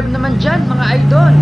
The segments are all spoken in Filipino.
subscribe naman dyan mga idol.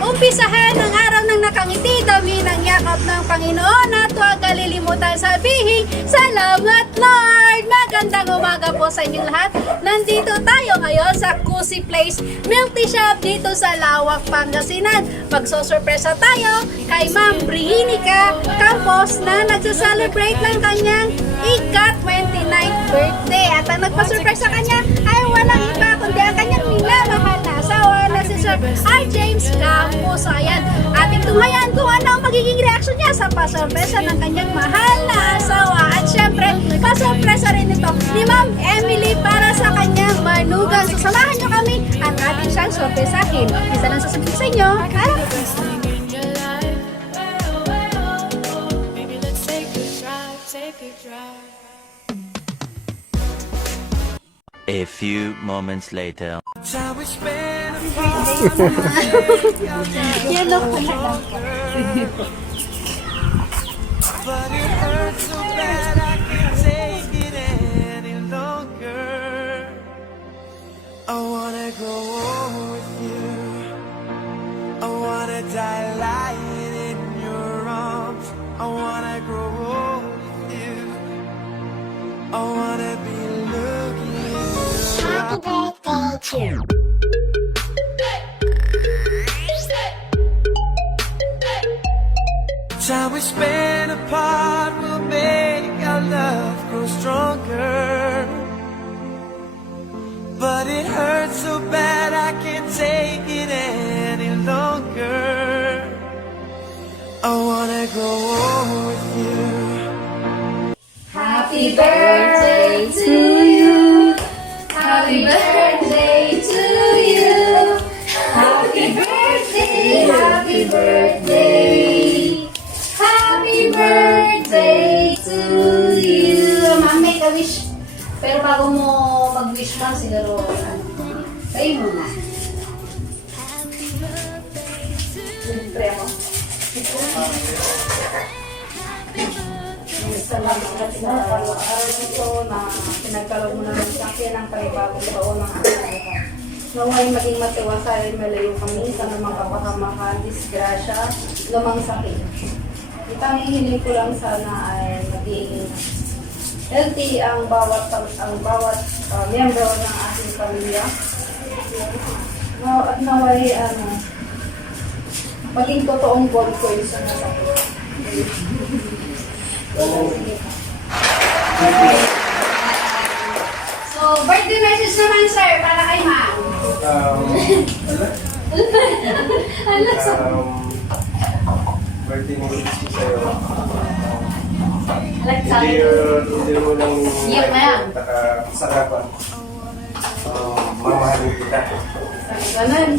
Umpisahan ang araw ng nakangiti, dami ng yakap ng Panginoon at huwag kalilimutan sabihin, salamat Lord! Magandang umaga po sa inyong lahat. Nandito tayo ngayon sa Cozy Place Milk Tea Shop dito sa Lawak, Pangasinan. Magsosurpresa tayo kay Ma'am Brihinica Campos na nagsa-celebrate ng kanyang ika-29th birthday. At ang nagpa-surprise sa kanya ay walang iba kundi ang kanyang minamahal na asawa na si Sir R. James Campos. So ayan, ating tumayan kung ano ang magiging reaction niya sa pasurpresa ng kanyang mahal na asawa. At syempre, pasurpresa rin ito ni Ma'am Emily para sa kanyang manugang. So samahan nyo kami at ating siyang surpresahin. Isa lang sasabihin sa inyo. A few moments later. Yan lang pala lang. But it hurts so bad I can't take it any longer. I wanna grow old with you. I wanna die lying in your arms. I wanna grow old with you. I wanna be looking in your eyes. Happy birthday to you. Time we spend apart will make our love grow stronger. But it hurts so bad I can't take it any longer. I wanna grow old with you. Happy birthday to you. Happy birthday to you. Happy birthday, happy birthday. Happy birthday to you. Ma'am, make a wish. Pero bago mo mag-wish mo, siguro, kayo muna. Siyempre ako. Salamat sa araw nito na pinagkaloob mo naman sa akin ang panibagong taon ng aking buhay. Naway maging matiwasay, malayo kami sa namang kapahamakan, disgrasya, lamang sakit. Itang hihiling ko lang sana ay maging healthy ang bawat miyembro ng ating pamilya. At naway maging totoong goal ko yung sa nasakit. So, birthday message naman, sir, para kay ma'am. Birthday mo ko sa'yo. Sabi Hindi mo lang Iyak na yan. nakasarapan. Mamahalin kita. ganun.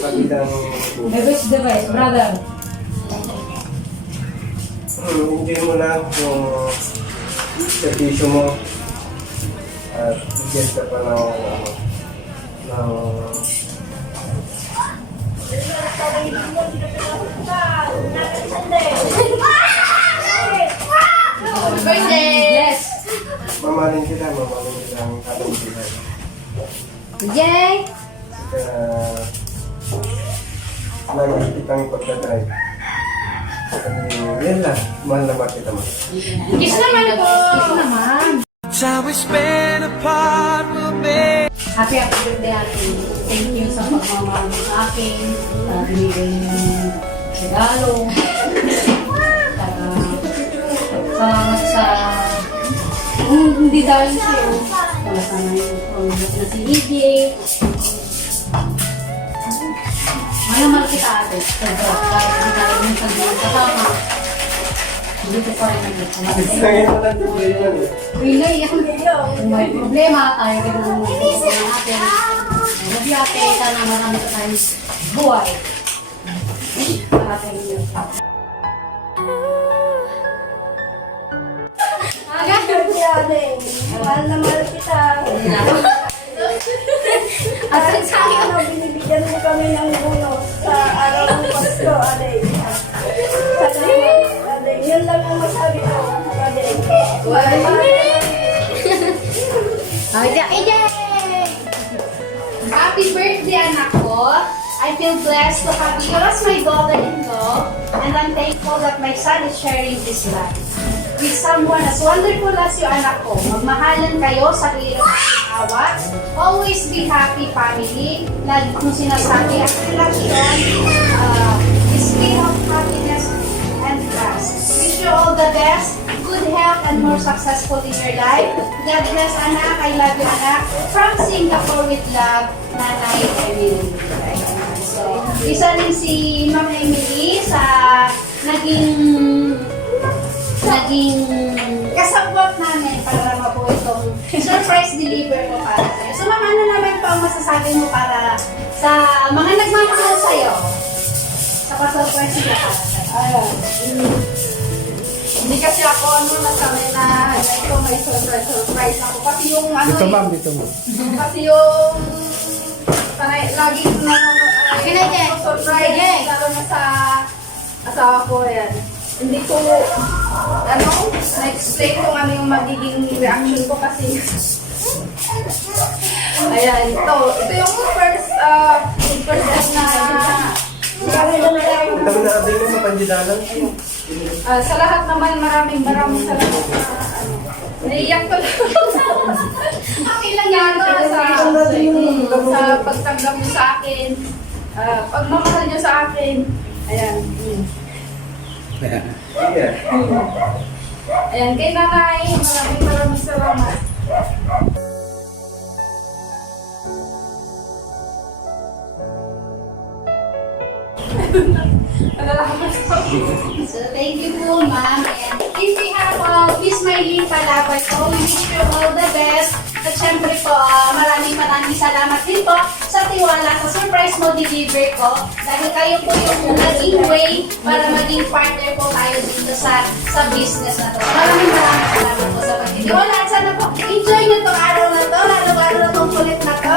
Pagitang The best device, brother. enjoy mo lang yung servisyo mo at bigyan ka pa ng Birthday! mamahalin kita ang katong kita. Yay! Lagi kitang ipagdadrive. Yan lang, mahal na kita mo. Kiss naman po! Kiss naman! Time we spend apart will make. Happy birthday, ate. Thank you sa pagmamahal mo sa akin. Binigay ng regalo. Salamat sa... hindi dahil sa'yo. Wala sana yung na si EJ. Mahal kita, ate. Sobra. Kahit hindi tayo yung sabihin kasama. Hindi ko pa rin nag-salamat. Ngayon mo lang tuloy yan eh. Relay yan. Kung may problema, tayo rin ang mga natin. Sabi ate, sana marami ka tayong buhay. Para sa inyo. Mahal na mahal kita. Asan sa akin? Binibigyan mo kami ng bonus sa araw ng Pasko, Aday. Salamat, Aday. Yun lang ang masabi ko, Aday. Mahal na mahal kita. Yay! Happy birthday, anak ko. I feel blessed to have you as my daughter-in-law, and I'm thankful that my son is sharing this life with someone as wonderful as you, anak ko. Magmahalan kayo sa hirap at awa. Always be happy, family. Lagi kong sinasabi, ang relasyon is full of happiness and trust. Wish you all the best, good health, and more successful in your life. God bless, anak. I love you, anak. From Singapore with love, Nanay Emily. So, isa rin si Ma'am Emily sa naging kasabot namin para po itong surprise deliver ko para sa'yo. So, Ma'am, ano naman po ang masasabi mo para sa mga nagmamahal sa'yo? Sa pa-surprise nila para sa'yo. Hindi kasi ako nasabi na ito may surprise ako. Kasi yung Dito ma'am, dito ma'am. kasi yung lagi na surprise lalo na sa asawa ko yan. Hindi ko na-explain kung ano yung magiging reaction ko kasi ayan, ito yung first time na Ito mo nakabing mo sa pandidalang. sa lahat naman maraming salamat naiyak ko lang. Okay lang yan. sa pagtanggap niyo sa akin, pagmamahal niyo sa akin. Ayan. Yeah. Ayan, kay nanay, maraming salamat. So, thank you po, ma'am. And in behalf of Miss Maylene Palabay po, we wish you all the best. At syempre po, maraming salamat din po sa tiwala sa surprise mo deliver ko. Dahil kayo po yung naging way para maging partner po tayo dito sa business na to. Maraming salamat po sa pagtitiwala. At sana po, enjoy nyo itong araw na to, lalo na itong kulit na to.